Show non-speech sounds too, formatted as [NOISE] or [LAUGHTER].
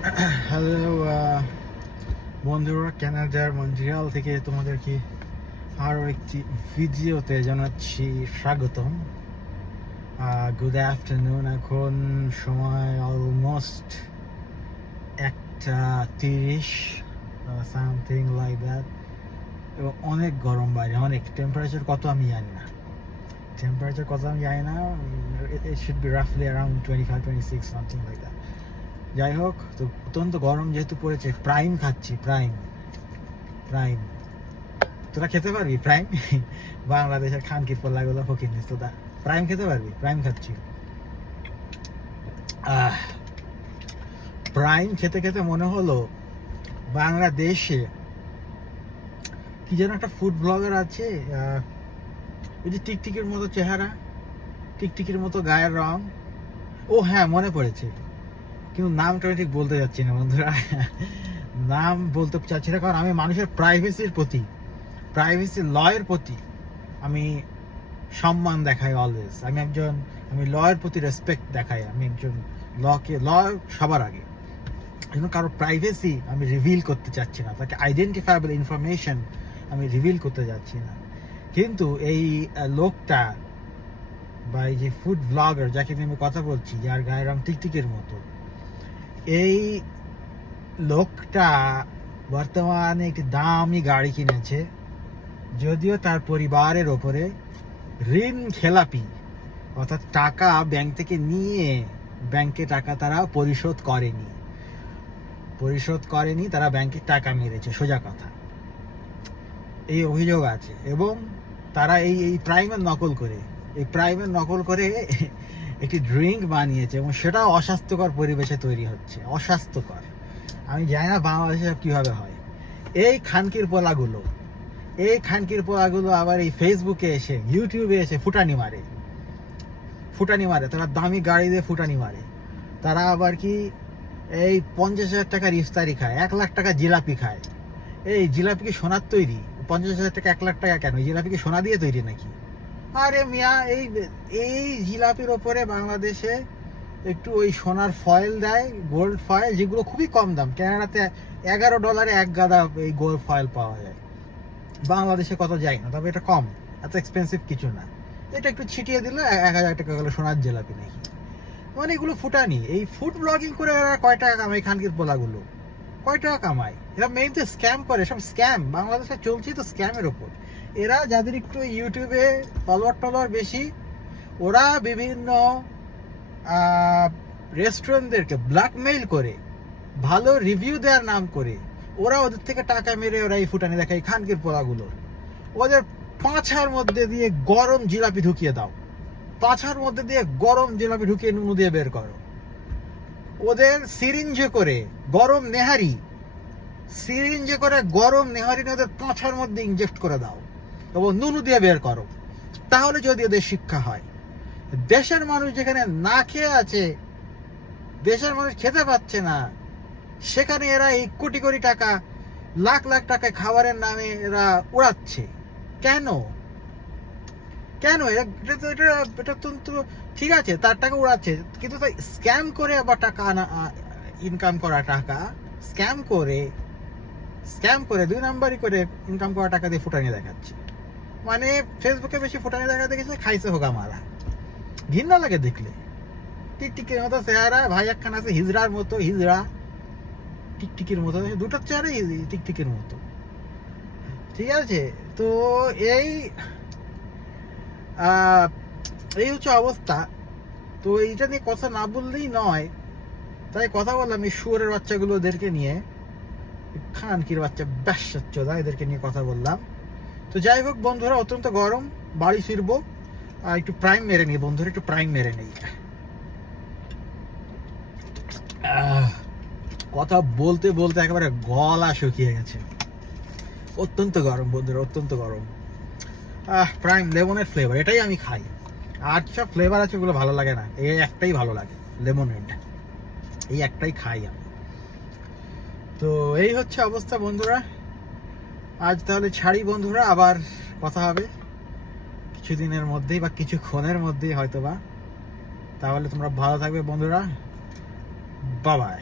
[CLEARS THROAT] Hello বন্ধুরা ক্যানাডার Montreal থেকে তোমাদেরকে আরও একটি ভিডিওতে জানাচ্ছি স্বাগতম। গুড আফটারনুন এখন সময় অলমোস্ট একটা তিরিশ সামথিং লাইক দ্যাট এবং অনেক গরম বাইরে, অনেক। টেম্পারেচার কত আমি জানি না। টেম্পারেচার কত আমি জানি না it should be রাফলি around twenty five twenty six something like that যাই হোক, তো অত্যন্ত গরম যেহেতু পড়েছে প্রাইম খাচ্ছি প্রাইম প্রাইম তোরা খেতে পারবি প্রাইম [LAUGHS] বাংলাদেশের খানকির পল্লাগুলো ফকির নিস, তোরা প্রাইম খেতে পারবি? প্রাইম খাচ্ছি। প্রাইম খেতে খেতে মনে হলো বাংলাদেশে কি যেন একটা ফুড ব্লগার আছে ওই যে টিকটিকির মতো চেহারা, টিকটিকির মতো গায়ের রং। ও হ্যাঁ মনে পড়েছে। কিন্তু নামটা আমি ঠিক বলতে যাচ্ছি না, বন্ধুরা। নাম বলতে চাচ্ছি না, কারণ আমি মানুষের প্রাইভেসির প্রতি প্রাইভেসি লয়ের প্রতি আমি সম্মান দেখাই অলওয়েজ আমি একজন, আমি লয়ের প্রতি রেসপেক্ট দেখাই, আমি একজন লকে ল সবার আগে। কিন্তু কারও প্রাইভেসি আমি রিভিল করতে চাচ্ছি না, তাকে আইডেন্টিফাইবল ইনফরমেশন আমি রিভিল করতে যাচ্ছি না। কিন্তু এই লোকটা বা এই যে ফুড ব্লগার যাকে নিয়ে আমি কথা বলছি, যার গায়ের রং টিকটিকের মতো এই লোকটা বর্তমানে একটি দামি গাড়ি কিনেছে, যদিও তার পরিবারের ওপরে ঋণ খেলাপি, অর্থাৎ টাকা ব্যাংক থেকে নিয়ে ব্যাংকে টাকা তারা পরিশোধ করেনি। পরিশোধ করেনি, তারা ব্যাংকে টাকা মেরেছে, সোজা কথা। এই অভিযোগ আছে এবং তারা এই এই প্রাইমের নকল করে, এই প্রাইমের নকল করে একটি ড্রিঙ্ক বানিয়েছে এবং সেটাও অস্বাস্থ্যকর পরিবেশে তৈরি হচ্ছে। অস্বাস্থ্যকর। আমি জানি না বাংলাদেশে কীভাবে হয়। এই খানকির পোলাগুলো, এই খানকির পোলাগুলো আবার এই ফেসবুকে এসে ইউটিউবে এসে ফুটানি মারে। ফুটানি মারে, তারা দামি গাড়ি দিয়ে ফুটানি মারে। তারা আবার কি এই পঞ্চাশ হাজার টাকার ইফতারি খায়, এক লাখ টাকা জিলাপি খায়। এই জিলাপি কি সোনার তৈরি? পঞ্চাশ হাজার টাকা, এক লাখ টাকা কেন? জিলাপি কি সোনা দিয়ে তৈরি নাকি? আরে মিয়া, এই এই জিলাপির ওপরে বাংলাদেশে একটু ওই সোনার ফয়েল দেয় গোল্ড ফয়েল যেগুলো খুবই কম দাম। কানাডাতে এগারো ডলারে এক গাদা এই গোল্ড ফয়েল পাওয়া যায়। বাংলাদেশে কত যায় না, তবে এটা কম, এত এক্সপেন্সিভ কিছু না। এটা একটু ছিটিয়ে দিলে এক হাজার টাকা গেলো সোনার জিলাপি নাকি। মানে এগুলো ফুটানি। এই ফুড ব্লগিং করে এরা কয় টাকা কামায় খানকির পোলাগুলো? কয় টাকা কামায়? এরা মেইন তো স্ক্যাম করে, সব স্ক্যাম বাংলাদেশে চলছে তো স্ক্যামের ওপর। এরা যাদের একটু ইউটিউবে ফলোয়ার টলোয়ার বেশি, ওরা বিভিন্ন রেস্টুরেন্টদেরকে ব্ল্যাকমেইল করে, ভালো রিভিউ দেওয়ার নাম করে, ওরা ওদের থেকে টাকা মেরে ওরা এই ফুটানি দেখায় খানকির পোলাগুলোর ওদের পাঁছার মধ্যে দিয়ে গরম জিলাপি ঢুকিয়ে দাও। পাছার মধ্যে দিয়ে গরম জিলাপি ঢুকিয়ে নুনু দিয়ে বের করো। ওদের সিরিঞ্জে করে গরম নেহারি, সিরিঞ্জে করে গরম নেহারি ওদের পাঁছার মধ্যে ইনজেক্ট করে দাও। এবং নুনু দিয়ে বের করো। তাহলে যদি এদের শিক্ষা হয়। দেশের মানুষ যেখানে না খেয়ে আছে, দেশের মানুষ খেতে পাচ্ছে না, সেখানে এরা এই কোটি কোটি টাকা, লাখ লাখ টাকা খাবারের নামে এরা উড়াচ্ছে। কেন? কেন? এটা তো এটা এটা তো ঠিক আছে, তার টাকা উড়াচ্ছে। কিন্তু তাই স্ক্যাম করে আবার টাকা আনা ইনকাম করা টাকা স্ক্যাম করে স্ক্যাম করে দুই নাম্বারই করে ইনকাম করা টাকা দিয়ে ফুটানি দেখাচ্ছে। মানে ফেসবুকে বেশি ফোটানি দেখা দেখেছে, খাইছে হোগা মারা ঘৃণা লাগে দেখলে। টিকটিকির মতো চেহারা, ভাই একখান আছে, হিজড়ার মতো, হিজড়া। টিকটিকির মতো দুটোর চেহারাই টিকটিকির মতো। ঠিক আছে, তো এই এই হচ্ছে অবস্থা। তো এইটা নিয়ে কথা না বললেই নয়। তাই কথা বললাম এই শুয়োরের বাচ্চাগুলো ওদেরকে নিয়ে। খানকির বাচ্চা ব্যাস চোদা এদেরকে নিয়ে কথা বললাম। তো যাই হোক, বন্ধুরা, অত্যন্ত গরম, বাড়ি ফিরবো। আর একটু প্রাইম মেরে নিই, বন্ধুরা, একটু প্রাইম মেরে নেই। কথা বলতে বলতে একেবারে গলা শুকিয়ে গেছে। অত্যন্ত গরম, বন্ধুরা, অত্যন্ত গরম। আহ প্রাইম লেমনের ফ্লেভার এটাই আমি খাই। আর সব ফ্লেভার আছে ওগুলো ভালো লাগে না এই একটাই ভালো লাগে লেমনেড এই একটাই খাই আমি। তো এই হচ্ছে অবস্থা, বন্ধুরা। আজ তাহলে ছাড়ি বন্ধুরা, আবার কথা হবে। কিছুদিনের মধ্যেই বা কিছুক্ষণের মধ্যেই হয়তো বা তাহলে তোমরা ভালো থাকবে বন্ধুরা। বাবাই